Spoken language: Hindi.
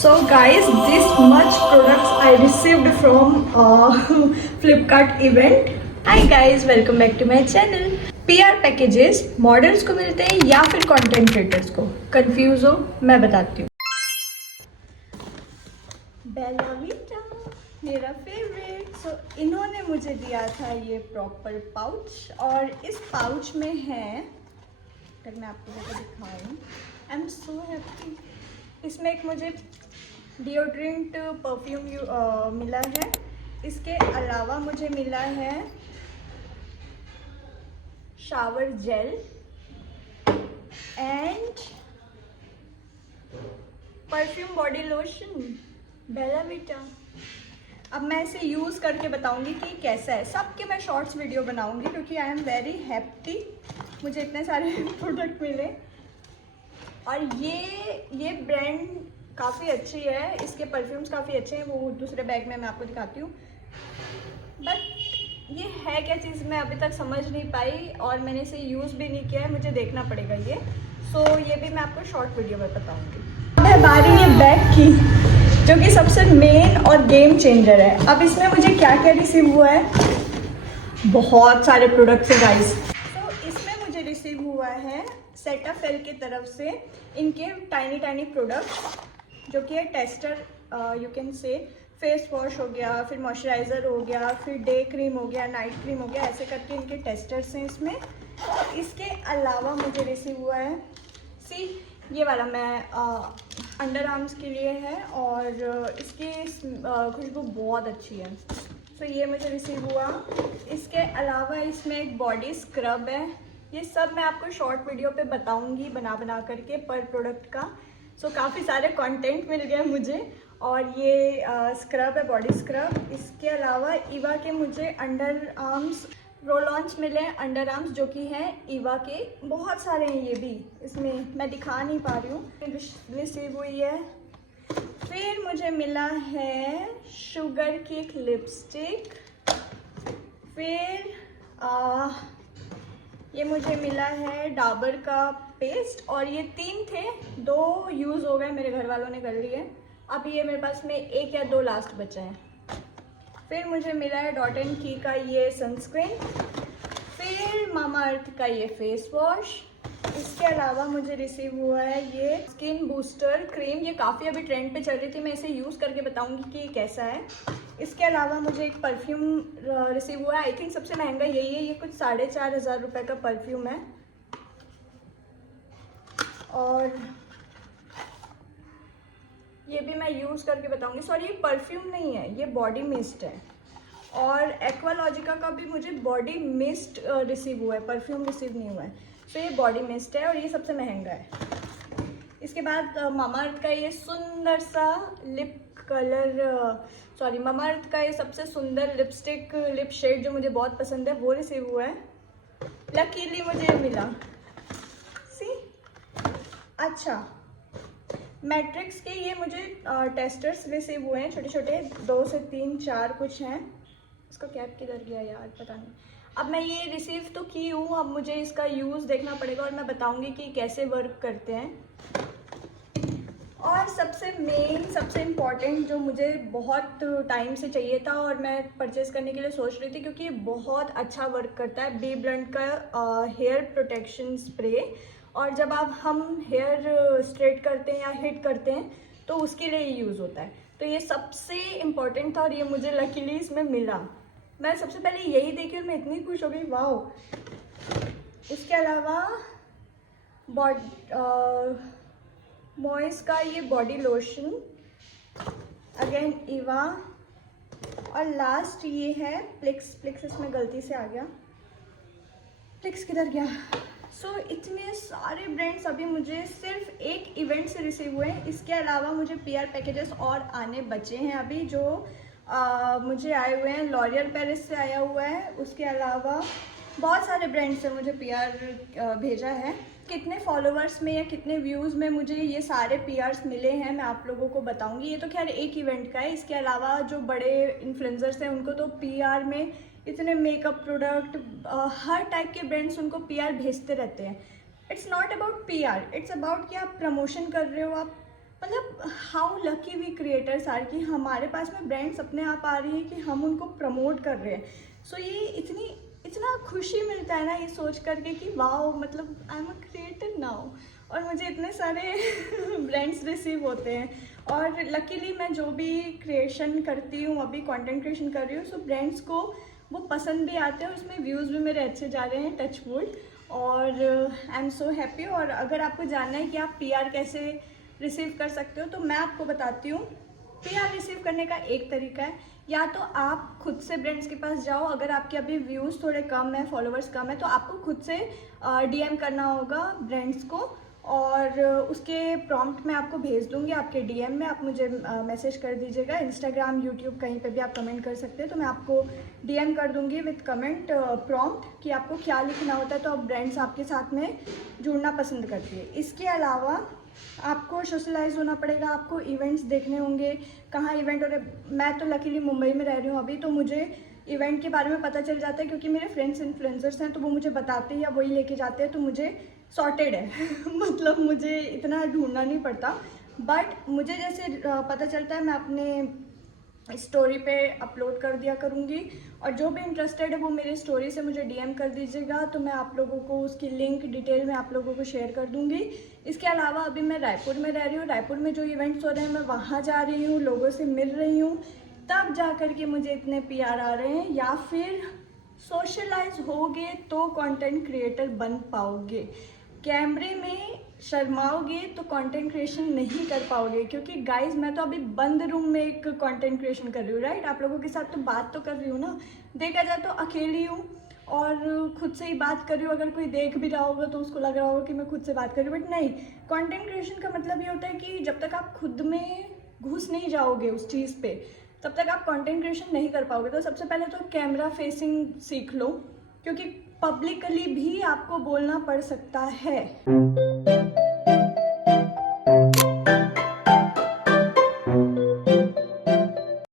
So guys, this much products I received from Flipkart event. Hi guys, welcome back to my channel. PR packages models को मिलते हैं या फिर कंटेंट क्रिएटर्स को? कंफ्यूज हो? मैं बताती हूँ. बेला वीटा मेरा फेवरेट. सो इन्होंने मुझे दिया था ये प्रॉपर पाउच और इस पाउच में है, अगर मैं आपको दिखाऊँ, आई एम सो हैप्पी. इसमें एक मुझे डिओड्रेंट परफ्यूम मिला है. इसके अलावा मुझे मिला है shower gel and perfume body lotion Bella Vita. अब मैं इसे यूज़ करके बताऊंगी कि कैसा है. सबके मैं शॉर्ट्स वीडियो बनाऊंगी क्योंकि आई एम वेरी हैप्पी. मुझे इतने सारे प्रोडक्ट मिले और ये ब्रांड काफ़ी अच्छी है. इसके परफ्यूम्स काफ़ी अच्छे हैं. वो दूसरे बैग में मैं आपको दिखाती हूँ. बट ये है क्या चीज़ मैं अभी तक समझ नहीं पाई और मैंने इसे यूज़ भी नहीं किया है. मुझे देखना पड़ेगा ये. सो ये भी मैं आपको शॉर्ट वीडियो में बताऊँगी. अब है बारी ये बैग की, जो कि सबसे मेन और गेम चेंजर है. अब इसमें मुझे क्या क्या रिसीव हुआ है? बहुत सारे प्रोडक्ट्स है गाइस. तो इसमें मुझे रिसीव हुआ है सेटाफेल की तरफ से इनके टाइनी प्रोडक्ट, जो कि है tester, you can say. Face wash हो गया, फिर मॉइस्चराइज़र हो गया, फिर डे क्रीम हो गया, नाइट क्रीम हो गया, ऐसे करके इनके टेस्टर्स हैं इसमें. इसके अलावा मुझे रिसीव हुआ है ये वाला, मैं अंडर आर्म्स के लिए है और इसकी खुशबू बहुत अच्छी है. तो ये मुझे रिसीव हुआ. इसके अलावा इसमें एक बॉडी स्क्रब है. ये सब मैं आपको शॉर्ट वीडियो पे बताऊंगी बना करके पर प्रोडक्ट का. सो काफ़ी सारे कंटेंट मिल गए मुझे. और ये स्क्रब है, बॉडी स्क्रब. इसके अलावा ईवा के मुझे अंडर आर्म्स रोल ऑन्स मिले हैं. अंडर आर्म्स जो कि हैं ईवा के, बहुत सारे हैं. ये भी इसमें मैं दिखा नहीं पा रही हूँ. रिसीव हुई है. फिर मुझे मिला है शुगर की एक लिपस्टिक. फिर ये मुझे मिला है डाबर का पेस्ट. और ये 3 थे, 2 यूज़ हो गए, मेरे घर वालों ने कर लिए. अब ये मेरे पास में 1 या 2 लास्ट बचा है. फिर मुझे मिला है डॉट एंड की का ये सनस्क्रीन. फिर मामा अर्थ का ये फेस वॉश. इसके अलावा मुझे रिसीव हुआ है ये स्किन बूस्टर क्रीम. ये काफ़ी अभी ट्रेंड पे चल रही थी. मैं इसे यूज़ करके बताऊंगी कि ये कैसा है. इसके अलावा मुझे एक परफ्यूम रिसीव हुआ है. आई थिंक सबसे महंगा यही है. ये कुछ 4,500 रुपये का परफ्यूम है. और ये भी मैं यूज़ करके बताऊंगी. सॉरी, ये परफ्यूम नहीं है, ये बॉडी मिस्ट है. और एक्वालॉजिका का भी मुझे बॉडी मिस्ट रिसीव हुआ है, परफ्यूम रिसीव नहीं हुआ है. तो ये बॉडी मिस्ट है और ये सबसे महंगा है. इसके बाद मामा अर्थ का ये सुंदर सा लिप कलर, सॉरी मामा अर्थ का ये सबसे सुंदर लिपस्टिक लिप शेड जो मुझे बहुत पसंद है, वो रिसीव हुआ है. लकीली मुझे मिला. सी अच्छा, मैट्रिक्स के ये मुझे टेस्टर्स रिसीव हुए हैं, छोटे छोटे, 2 से 3 4 कुछ हैं. इसका कैप किधर गया यार, पता नहीं. अब मैं ये रिसीव तो की हूँ. अब मुझे इसका यूज़ देखना पड़ेगा और मैं बताऊंगी कि कैसे वर्क करते हैं. और सबसे मेन, सबसे इम्पॉर्टेंट जो मुझे बहुत टाइम से चाहिए था और मैं परचेज़ करने के लिए सोच रही थी, क्योंकि ये बहुत अच्छा वर्क करता है, बी ब्लंट का हेयर प्रोटेक्शन स्प्रे. और जब हम हेयर स्ट्रेट करते हैं या हिट करते हैं तो उसके लिए ये यूज़ होता है. तो ये सबसे इम्पॉर्टेंट था और ये मुझे लकीली इसमें मिला. मैं सबसे पहले यही देखी और मैं इतनी खुश हो गई, वाह. इसके अलावा मॉइस का ये बॉडी लोशन, अगेन ईवा. और लास्ट ये है प्लिक्स इसमें गलती से आ गया. प्लिक्स किधर गया? सो इतने सारे ब्रांड्स अभी मुझे सिर्फ एक इवेंट से रिसीव हुए हैं. इसके अलावा मुझे PR पैकेजेस और आने बचे हैं अभी, जो मुझे आए हुए हैं. लॉरियल पेरिस से आया हुआ है. उसके अलावा बहुत सारे ब्रांड से मुझे PR भेजा है. कितने फॉलोअर्स में या कितने व्यूज़ में मुझे ये सारे PRs मिले हैं मैं आप लोगों को बताऊंगी. ये तो खैर एक इवेंट का है. इसके अलावा जो बड़े इन्फ्लुएंसर्स हैं उनको तो PR में इतने मेकअप प्रोडक्ट, हर टाइप के ब्रांड्स उनको PR भेजते रहते हैं. It's not about PR, it's about कि आप प्रमोशन कर रहे हो, आप मतलब how lucky we creators are कि हमारे पास में ब्रांड्स अपने आप आ रही है कि हम उनको प्रमोट कर रहे हैं। सो ये इतना खुशी मिलता है ना ये सोच करके कि वाओ, मतलब I am a creator now, और मुझे इतने सारे ब्रांड्स रिसीव होते हैं। और लकीली मैं जो भी क्रिएशन करती हूँ, अभी कंटेंट क्रिएशन कर रही हूँ, सो ब्रांड्स को वो पसंद भी आते हैं, उसमें व्यूज़ भी मेरे अच्छे जा रहे हैं, टच वुड। और आई एम सो हैप्पी। और अगर आपको जानना है कि आप PR कैसे रिसीव कर सकते हो, तो मैं आपको बताती हूँ। PR रिसीव करने का एक तरीका है, या तो आप खुद से ब्रांड्स के पास जाओ, अगर आपके अभी व्यूज़ थोड़े कम है, फॉलोअर्स कम है, तो आपको खुद से DM करना होगा ब्रांड्स को, और उसके प्रॉम्प्ट मैं आपको भेज दूँगी आपके DM में। आप मुझे मैसेज कर दीजिएगा, इंस्टाग्राम, यूट्यूब, कहीं पे भी आप कमेंट कर सकते हैं, तो मैं आपको DM कर दूँगी विद कमेंट प्रॉम्प्ट कि आपको क्या लिखना होता है, तो अब ब्रांड्स आपके साथ में जुड़ना पसंद करती है। इसके अलावा आपको सोशलाइज होना पड़ेगा, आपको इवेंट्स देखने होंगे, कहाँ इवेंट हो रहे। मैं तो लकीली मुंबई में रह रही हूँ अभी, तो मुझे इवेंट के बारे में पता चल जाता है, क्योंकि मेरे फ्रेंड्स इन्फ्लुएंसर्स हैं, तो वो मुझे बताते हैं या वही लेके जाते हैं, तो मुझे सॉर्टेड है मतलब मुझे इतना ढूंढना नहीं पड़ता। बट मुझे जैसे पता चलता है, मैं अपने स्टोरी पे अपलोड कर दिया करूँगी, और जो भी इंटरेस्टेड है वो मेरे स्टोरी से मुझे DM कर दीजिएगा, तो मैं आप लोगों को उसकी लिंक डिटेल में आप लोगों को शेयर कर दूँगी। इसके अलावा अभी मैं रायपुर में रह रही हूँ, रायपुर में जो इवेंट्स हो रहे हैं मैं वहाँ जा रही हूँ, लोगों से मिल रही हूँ, तब जा कर के मुझे इतने PR आ रहे हैं। या फिर सोशलाइज होगे तो कंटेंट क्रिएटर बन पाओगे, कैमरे में शर्माओगे तो कंटेंट क्रिएशन नहीं कर पाओगे। क्योंकि गाइज मैं तो अभी बंद रूम में एक कंटेंट क्रिएशन कर रही हूँ, राइट। आप लोगों के साथ तो बात तो कर रही हूँ ना, देखा जाए तो अकेली हूँ और खुद से ही बात कर रही हूँ। अगर कोई देख भी रहा होगा तो उसको लग रहा होगा कि मैं खुद से बात कर रही हूँ, बट नहीं। कंटेंट क्रिएशन का मतलब ये होता है कि जब तक आप खुद में घुस नहीं जाओगे उस चीज़ पे, तब तक आप कंटेंट क्रिएशन नहीं कर पाओगे। तो सबसे पहले तो कैमरा फेसिंग सीख लो, क्योंकि पब्लिकली भी आपको बोलना पड़ सकता है।